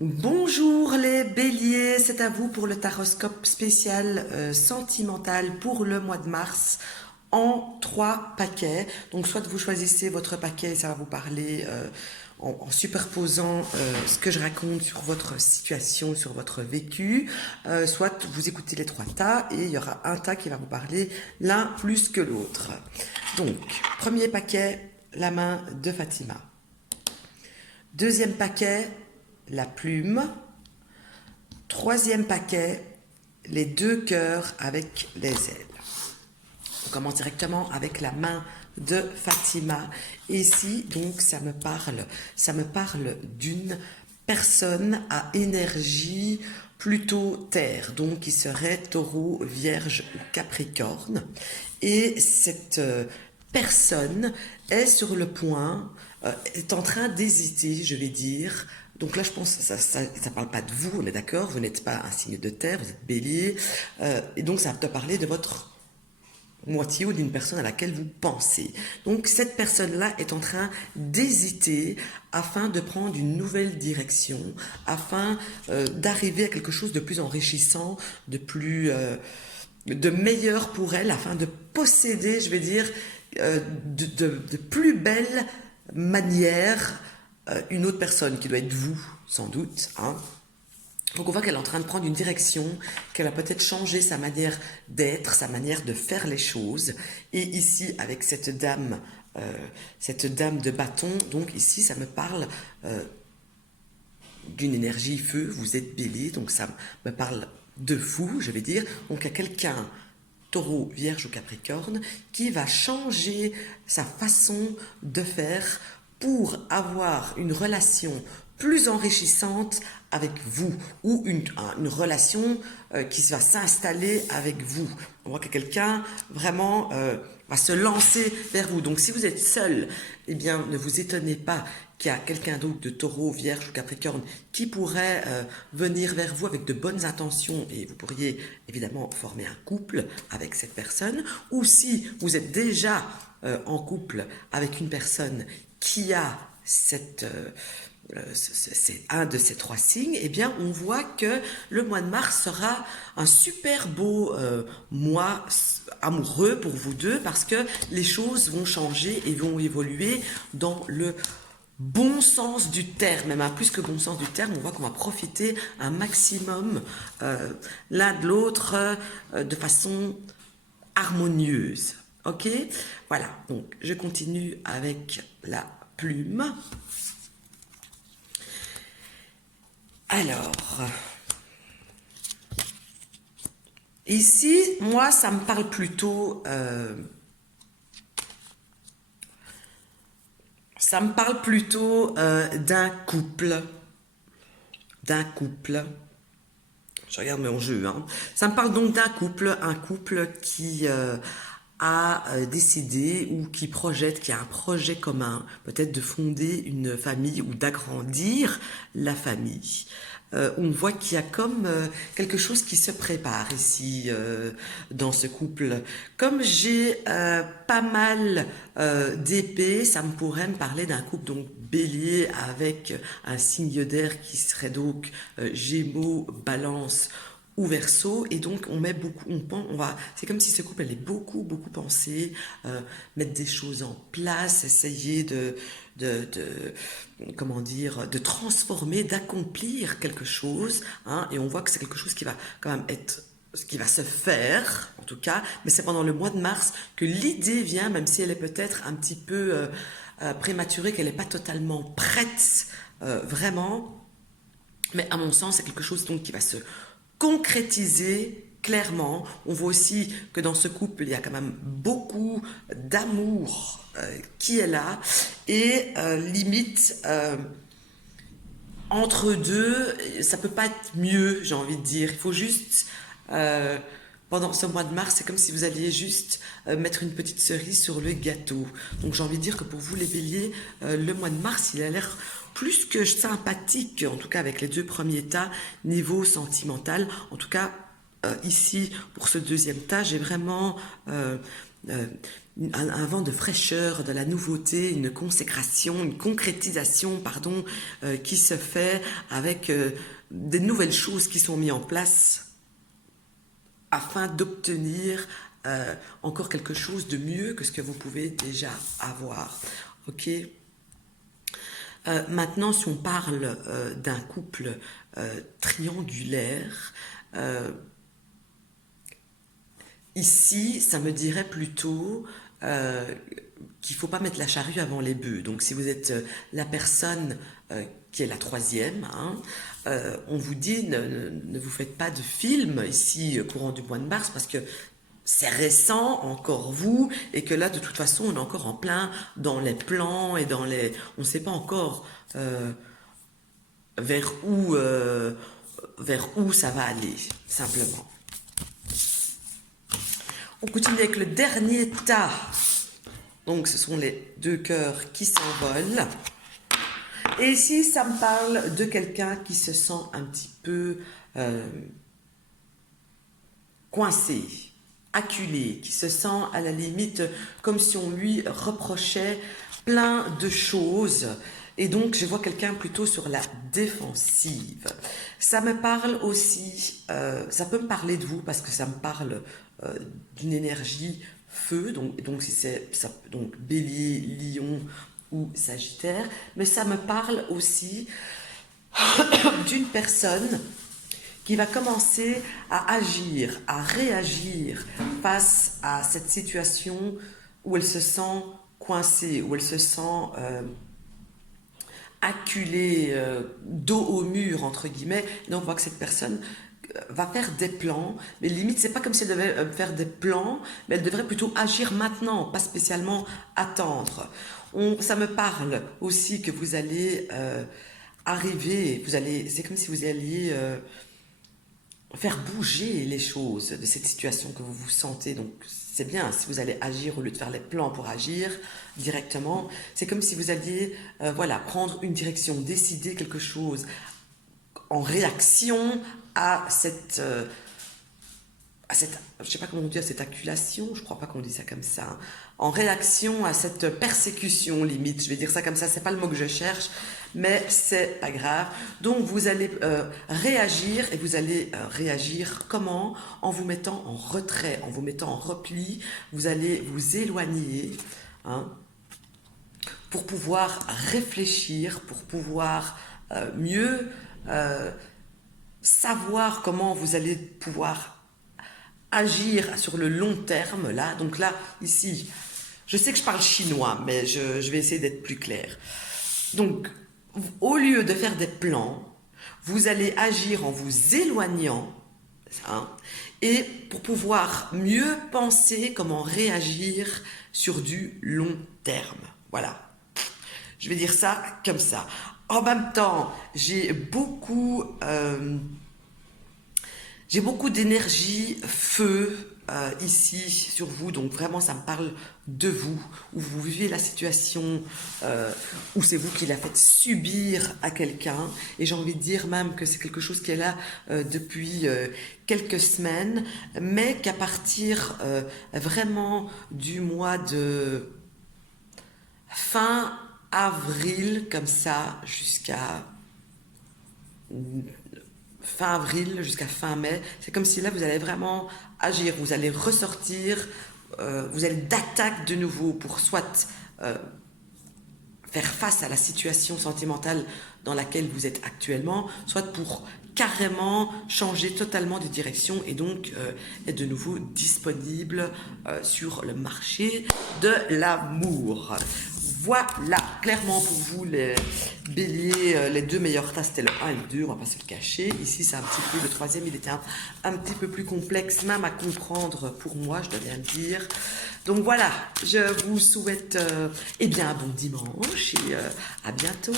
Bonjour les béliers, c'est à vous pour le taroscope spécial sentimental pour le mois de mars en 3 paquets. Donc soit vous choisissez votre paquet et ça va vous parler en superposant ce que je raconte sur votre situation, sur votre vécu, soit vous écoutez les 3 tas et il y aura un tas qui va vous parler l'un plus que l'autre. Donc, premier paquet, la main de Fatima. Deuxième paquet, la plume. Troisième paquet, les 2 cœurs avec les ailes. On commence directement avec la main de Fatima. Et ici, donc, ça me parle d'une personne à énergie plutôt terre, donc qui serait taureau, vierge ou capricorne. Et cette personne est sur le point, est en train d'hésiter, je vais dire. Donc là, je pense que ça parle pas de vous, on est d'accord, vous n'êtes pas un signe de terre, vous êtes bélier. Et donc ça va te parler de votre moitié ou d'une personne à laquelle vous pensez. Donc cette personne-là est en train d'hésiter afin de prendre une nouvelle direction, afin d'arriver à quelque chose de plus enrichissant, de meilleur pour elle, afin de posséder, je vais dire, de plus belle manière une autre personne qui doit être vous, sans doute, hein. Donc on voit qu'elle est en train de prendre une direction, qu'elle a peut-être changé sa manière d'être, sa manière de faire les choses. Et ici, avec cette dame de bâton, donc ici, ça me parle d'une énergie feu, vous êtes bélier, donc ça me parle de vous, je vais dire. Donc à quelqu'un, taureau, vierge ou capricorne, qui va changer sa façon de faire pour avoir une relation plus enrichissante avec vous, ou une relation qui va s'installer avec vous. On voit que quelqu'un vraiment va se lancer vers vous. Donc si vous êtes seul, eh bien ne vous étonnez pas qu'il y a quelqu'un d'autre de taureau, vierge ou capricorne qui pourrait venir vers vous avec de bonnes intentions et vous pourriez évidemment former un couple avec cette personne. Ou si vous êtes déjà en couple avec une personne qui a c'est un de ces 3 signes, eh bien on voit que le mois de mars sera un super beau mois amoureux pour vous deux parce que les choses vont changer et vont évoluer dans le bon sens du terme, même plus que bon sens du terme, on voit qu'on va profiter un maximum l'un de l'autre de façon harmonieuse. Ok, voilà, donc je continue avec la plume. Alors, ici, moi, ça me parle plutôt... d'un couple. D'un couple. Je regarde mon jeu, hein. Ça me parle donc d'un couple, un couple qui a décidé ou qui projette, qui a un projet commun, peut-être de fonder une famille ou d'agrandir la famille. On voit qu'il y a comme quelque chose qui se prépare ici dans ce couple. Comme j'ai pas mal d'épées, ça me pourrait me parler d'un couple donc bélier avec un signe d'air qui serait donc Gémeaux, Balance ou Verseau, et donc on met beaucoup, c'est comme si ce couple allait beaucoup penser, mettre des choses en place, essayer comment dire, de transformer, d'accomplir quelque chose, hein, et on voit que c'est quelque chose qui va quand même être ce qui va se faire, en tout cas, mais c'est pendant le mois de mars que l'idée vient, même si elle est peut-être un petit peu prématurée, qu'elle n'est pas totalement prête, vraiment, mais à mon sens, c'est quelque chose donc qui va se concrétiser clairement. On voit aussi que dans ce couple, il y a quand même beaucoup d'amour qui est là, et limite entre deux, ça peut pas être mieux, j'ai envie de dire. Il faut juste pendant ce mois de mars, c'est comme si vous alliez juste mettre une petite cerise sur le gâteau. Donc j'ai envie de dire que pour vous les béliers, le mois de mars, il a l'air plus que sympathique, en tout cas avec les 2 premiers tas, niveau sentimental. En tout cas, ici, pour ce deuxième tas, j'ai vraiment un vent de fraîcheur, de la nouveauté, une consécration, une concrétisation, pardon, qui se fait avec des nouvelles choses qui sont mises en place afin d'obtenir encore quelque chose de mieux que ce que vous pouvez déjà avoir. Ok. Maintenant, si on parle d'un couple triangulaire, ici, ça me dirait plutôt qu'il ne faut pas mettre la charrue avant les bœufs. Donc, si vous êtes la personne qui est la troisième, hein, on vous dit ne vous faites pas de film ici courant du mois de mars parce que c'est récent, encore vous, et que là, de toute façon, on est encore en plein dans les plans et dans les... On ne sait pas encore vers où ça va aller, simplement. On continue avec le dernier tas. Donc, ce sont les deux cœurs qui s'envolent. Et ici, ça me parle de quelqu'un qui se sent un petit peu coincé, acculé, qui se sent à la limite comme si on lui reprochait plein de choses. Et donc, je vois quelqu'un plutôt sur la défensive. Ça me parle aussi, ça peut me parler de vous parce que ça me parle d'une énergie feu, donc si c'est donc bélier, lion ou sagittaire, mais ça me parle aussi d'une personne qui va commencer à agir, à réagir face à cette situation où elle se sent coincée, où elle se sent acculée, dos au mur, entre guillemets. Et donc on voit que cette personne va faire des plans, mais limite, c'est pas comme si elle devait faire des plans, mais elle devrait plutôt agir maintenant, pas spécialement attendre. Ça me parle aussi que vous allez arriver, c'est comme si vous alliez faire bouger les choses de cette situation que vous vous sentez. Donc c'est bien, si vous allez agir au lieu de faire les plans pour agir directement, c'est comme si vous alliez voilà, prendre une direction, décider quelque chose en réaction à cette je sais pas comment on dit, à cette acculation, je crois pas qu'on dit ça comme ça, hein. En réaction à cette persécution limite, je vais dire ça comme ça, c'est pas le mot que je cherche, mais c'est pas grave. Donc vous allez réagir, et vous allez réagir comment? En vous mettant en retrait, en vous mettant en repli, vous allez vous éloigner, hein, pour pouvoir réfléchir, pour pouvoir mieux savoir comment vous allez pouvoir agir sur le long terme, là. Donc là, ici, je sais que je parle chinois, mais je vais essayer d'être plus clair. Donc, au lieu de faire des plans, vous allez agir en vous éloignant, hein, et pour pouvoir mieux penser comment réagir sur du long terme. Voilà. Je vais dire ça comme ça. En même temps, j'ai beaucoup d'énergie feu ici sur vous, donc vraiment ça me parle de vous, où vous vivez la situation où c'est vous qui la faites subir à quelqu'un, et j'ai envie de dire même que c'est quelque chose qui est là depuis quelques semaines, mais qu'à partir vraiment du mois de fin avril, comme ça, jusqu'à fin avril jusqu'à fin mai, c'est comme si là vous allez vraiment agir, vous allez ressortir, vous allez d'attaque de nouveau pour soit faire face à la situation sentimentale dans laquelle vous êtes actuellement, soit pour carrément changer totalement de direction et donc être de nouveau disponible sur le marché de l'amour. Voilà, clairement pour vous les béliers, les deux meilleurs tas c'était le 1 et le 2, on va pas se le cacher. Ici c'est un petit peu, le troisième il était un petit peu plus complexe même à comprendre pour moi, je dois bien le dire. Donc voilà, je vous souhaite eh bien un bon dimanche et à bientôt.